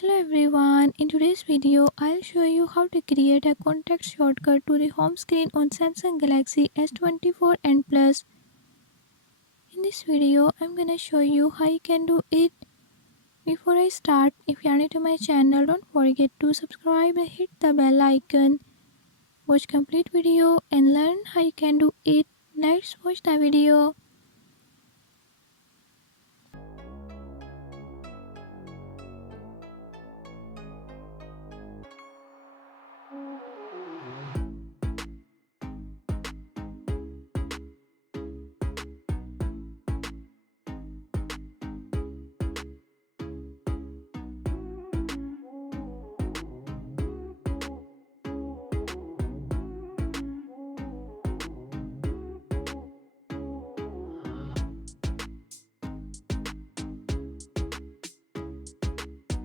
Hello everyone, in today's video I'll show you how to create a contact shortcut to the home screen on Samsung Galaxy S24 and Plus. In this video I'm gonna show you how you can do it. Before I start, if you are new to my channel, don't forget to subscribe and hit the bell icon. Watch complete video and learn how you can do it. Let's watch the video.